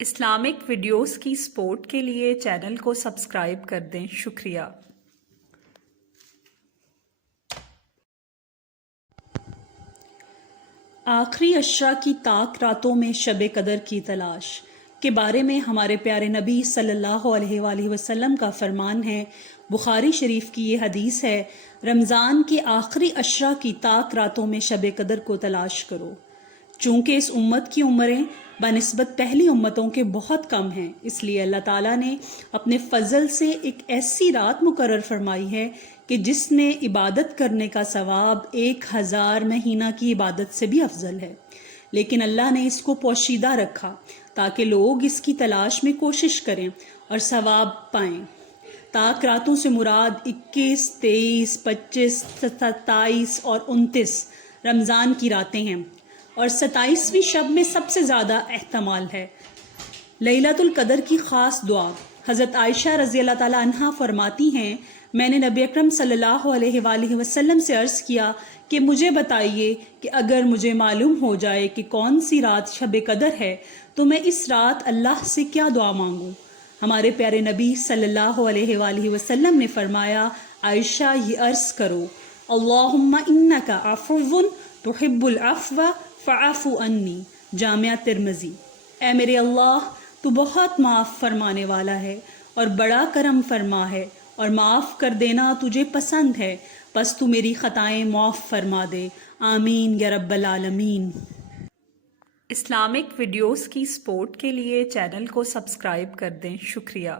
Islamic videos کی support کے لیے چینل کو سبسکرائب کر دیں، شکریہ۔ آخری عشرہ کی طاق راتوں میں شب قدر کی تلاش کے بارے میں ہمارے پیارے نبی صلی اللہ علیہ وآلہ وسلم کا فرمان ہے۔ بخاری شریف کی یہ حدیث ہے، رمضان کے آخری عشرہ کی طاق راتوں میں شب قدر کو تلاش کرو۔ چونکہ اس امت کی عمریں بنسبت پہلی امتوں کے بہت کم ہیں، اس لیے اللہ تعالیٰ نے اپنے فضل سے ایک ایسی رات مقرر فرمائی ہے کہ جس میں عبادت کرنے کا ثواب 1000 مہینہ کی عبادت سے بھی افضل ہے، لیکن اللہ نے اس کو پوشیدہ رکھا تاکہ لوگ اس کی تلاش میں کوشش کریں اور ثواب پائیں۔ طاق راتوں سے مراد 21، 23، 25، 27 اور 29 رمضان کی راتیں ہیں، اور 27ویں شب میں سب سے زیادہ احتمال ہے۔ لیلۃ القدر کی خاص دعا۔ حضرت عائشہ رضی اللہ تعالیٰ عنہا فرماتی ہیں، میں نے نبی اکرم صلی اللہ علیہ وآلہ وسلم سے عرض کیا کہ مجھے بتائیے کہ اگر مجھے معلوم ہو جائے کہ کون سی رات شب قدر ہے تو میں اس رات اللہ سے کیا دعا مانگوں؟ ہمارے پیارے نبی صلی اللہ علیہ وآلہ وسلم نے فرمایا، عائشہ یہ عرض کرو، اللہم انک عفو تحب العفو فاعف عنی۔ جامعہ ترمذی۔ اے میرے اللہ، تو بہت معاف فرمانے والا ہے اور بڑا کرم فرما ہے، اور معاف کر دینا تجھے پسند ہے، پس تو میری خطائیں معاف فرما دے، آمین یا رب العالمین۔ اسلامک ویڈیوز کی سپورٹ کے لیے چینل کو سبسکرائب کر دیں، شکریہ۔